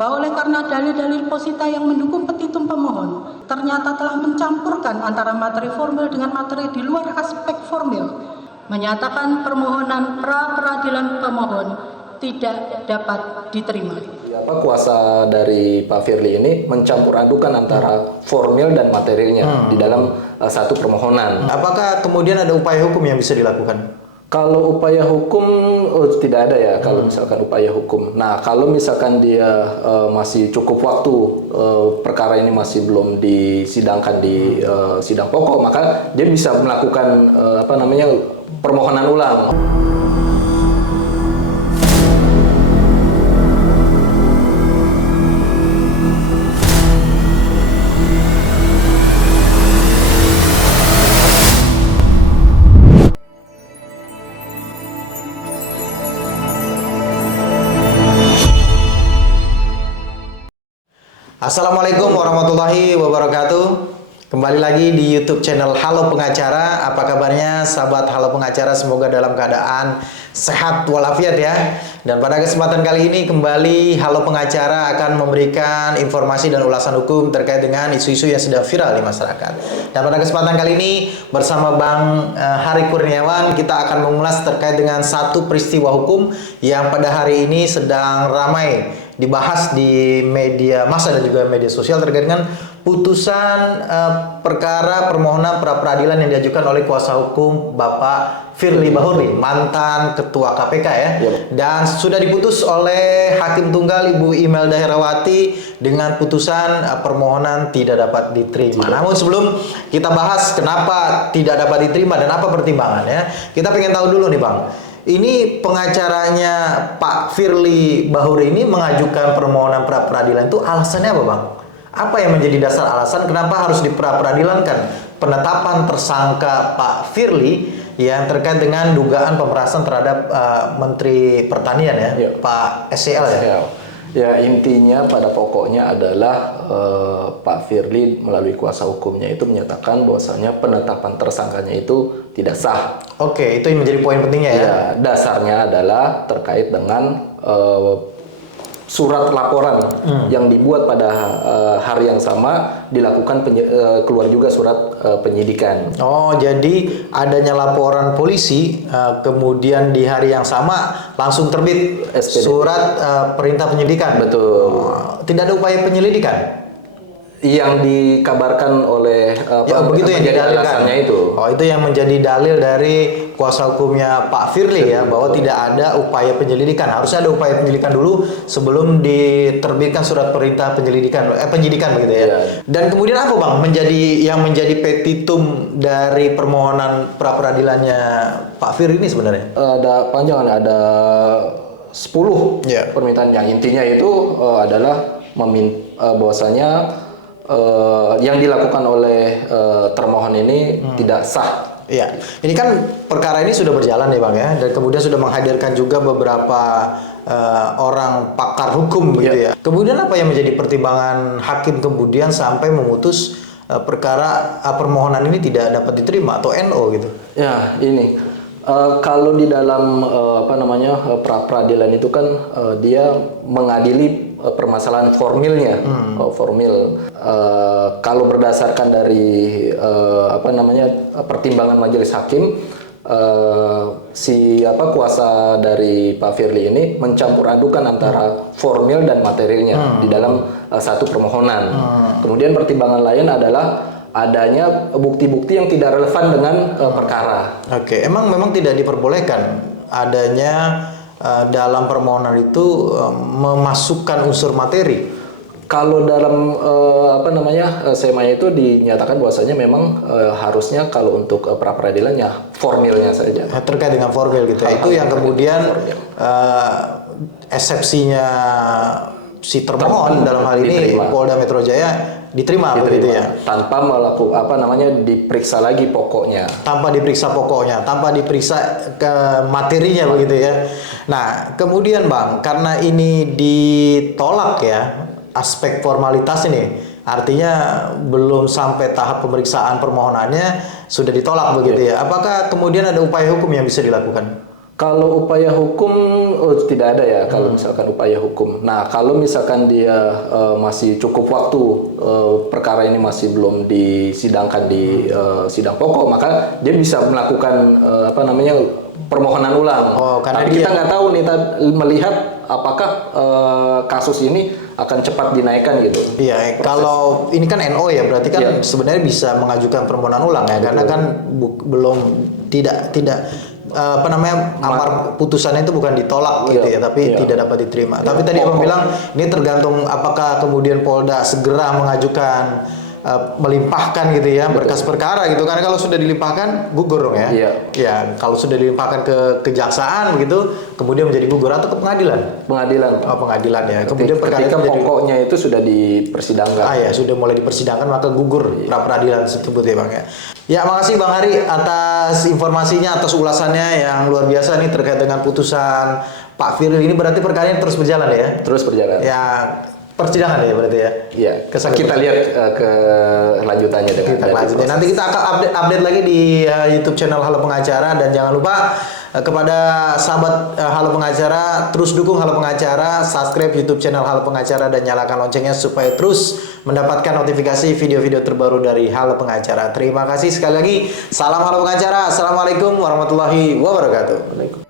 bahwa oleh karena dalil-dalil posita yang mendukung petitum pemohon ternyata telah mencampurkan antara materi formil dengan materi di luar aspek formil, menyatakan permohonan pra-peradilan pemohon tidak dapat diterima. Kuasa dari Pak Firly ini mencampur adukan antara formil dan materialnya di dalam satu permohonan. Apakah kemudian ada upaya hukum yang bisa dilakukan? Kalau upaya hukum tidak ada ya, kalau misalkan upaya hukum. Nah, kalau misalkan dia masih cukup waktu, perkara ini masih belum disidangkan di sidang pokok, maka dia bisa melakukan permohonan ulang. Assalamualaikum warahmatullahi wabarakatuh. Kembali lagi di YouTube channel Halo Pengacara. Apa kabarnya sahabat Halo Pengacara? Semoga dalam keadaan sehat walafiat ya. Dan pada kesempatan kali ini kembali Halo Pengacara akan memberikan informasi dan ulasan hukum terkait dengan isu-isu yang sedang viral di masyarakat. Dan pada kesempatan kali ini bersama Bang Hari Kurniawan kita akan mengulas terkait dengan satu peristiwa hukum yang pada hari ini sedang ramai dibahas di media massa dan juga media sosial terkait dengan putusan perkara permohonan pra-peradilan yang diajukan oleh kuasa hukum Bapak Firly Bahuri, mantan ketua KPK ya. Dan sudah diputus oleh Hakim Tunggal Ibu Imelda Herawati dengan putusan permohonan tidak dapat diterima. Namun sebelum kita bahas kenapa tidak dapat diterima dan apa pertimbangannya, kita pengen tahu dulu nih Bang. Ini pengacaranya Pak Firly Bahuri ini mengajukan permohonan pra-peradilan itu alasannya apa Bang? Apa yang menjadi dasar alasan kenapa harus dipra-peradilankan penetapan tersangka Pak Firly yang terkait dengan dugaan pemerasan terhadap Menteri Pertanian ya, Pak SCL ya? Ya, intinya pada pokoknya adalah Pak Firly melalui kuasa hukumnya itu menyatakan bahwasanya penetapan tersangkanya itu tidak sah. Oke, itu yang menjadi poin pentingnya ya. Ya, dasarnya adalah terkait dengan surat laporan yang dibuat pada hari yang sama dilakukan keluar juga surat penyidikan. Oh, jadi adanya laporan polisi kemudian di hari yang sama langsung terbit SPD. Surat perintah penyidikan. Betul. Tidak ada upaya penyelidikan yang dikabarkan oleh begitu yang didalilkan itu. Oh, itu yang menjadi dalil dari kuasa hukumnya Pak Firly ya, bahwa tidak ada upaya penyelidikan. Harusnya ada upaya penyelidikan dulu sebelum diterbitkan surat perintah penyidikan begitu ya. Dan kemudian apa Bang menjadi petitum dari permohonan pra-peradilannya Pak Firly ini sebenarnya? Ada panjang, ada 10 permintaan yang intinya itu adalah bahwasanya yang dilakukan oleh termohon ini tidak sah. Iya, ini kan perkara ini sudah berjalan ya Bang ya, dan kemudian sudah menghadirkan juga beberapa orang pakar hukum begitu ya. Kemudian apa yang menjadi pertimbangan hakim kemudian sampai memutus perkara permohonan ini tidak dapat diterima atau NO gitu? Ya, ini kalau di dalam pra-peradilan itu kan dia mengadili permasalahan formilnya, formil. Kalau berdasarkan dari pertimbangan majelis hakim, kuasa dari Pak Firly ini mencampur adukan antara formil dan materialnya di dalam satu permohonan. Kemudian pertimbangan lain adalah adanya bukti-bukti yang tidak relevan dengan perkara. Oke, memang tidak diperbolehkan adanya dalam permohonan itu memasukkan unsur materi. Kalau dalam SEMA itu dinyatakan bahwasanya memang harusnya kalau untuk pra-peradilannya formilnya saja. Terkait dengan formil gitu. Itu yang kemudian eksepsinya si termohon dalam hal ini Polda Metro Jaya diterima begitu ya, tanpa melakukan diperiksa lagi pokoknya, tanpa diperiksa ke materinya begitu ya. Nah kemudian Bang, karena ini ditolak ya aspek formalitas ini, artinya belum sampai tahap pemeriksaan permohonannya sudah ditolak begitu ya. Apakah kemudian ada upaya hukum yang bisa dilakukan? Kalau upaya hukum tidak ada ya kalau misalkan upaya hukum. Nah, kalau misalkan dia masih cukup waktu perkara ini masih belum disidangkan di sidang pokok, maka dia bisa melakukan permohonan ulang. Oh, karena tapi kita nggak tahu nih melihat apakah kasus ini akan cepat dinaikkan gitu. Iya, kalau ini kan NO ya, berarti kan sebenarnya bisa mengajukan permohonan ulang ya, karena kan belum tidak amar putusannya itu bukan ditolak gitu ya, tapi tidak dapat diterima. Tapi tadi Abang bilang ini tergantung apakah kemudian Polda segera mengajukan melimpahkan gitu ya berkas perkara gitu, karena kalau sudah dilimpahkan gugur dong ya. Ya, kalau sudah dilimpahkan ke kejaksaan begitu, kemudian menjadi gugur atau ke pengadilan. Oh, pengadilan ya. Kemudian perkara ketika pokoknya itu sudah dipersidangkan. Ya, sudah mulai dipersidangkan maka gugur pra peradilan tersebut ya Bang ya. Ya, makasih Bang Hari atas informasinya, atas ulasannya yang luar biasa nih terkait dengan putusan Pak Firly ini. Berarti perkaranya terus berjalan ya? Terus berjalan. Ya, persidangan ya berarti ya? Iya. Kita lihat kelanjutannya dengan Nanti kita akan update lagi di YouTube channel Halo Pengacara, dan jangan lupa kepada sahabat Halo Pengacara, terus dukung Halo Pengacara, subscribe YouTube channel Halo Pengacara dan nyalakan loncengnya supaya terus mendapatkan notifikasi video-video terbaru dari Halo Pengacara. Terima kasih sekali lagi. Salam Halo Pengacara. Assalamualaikum warahmatullahi wabarakatuh.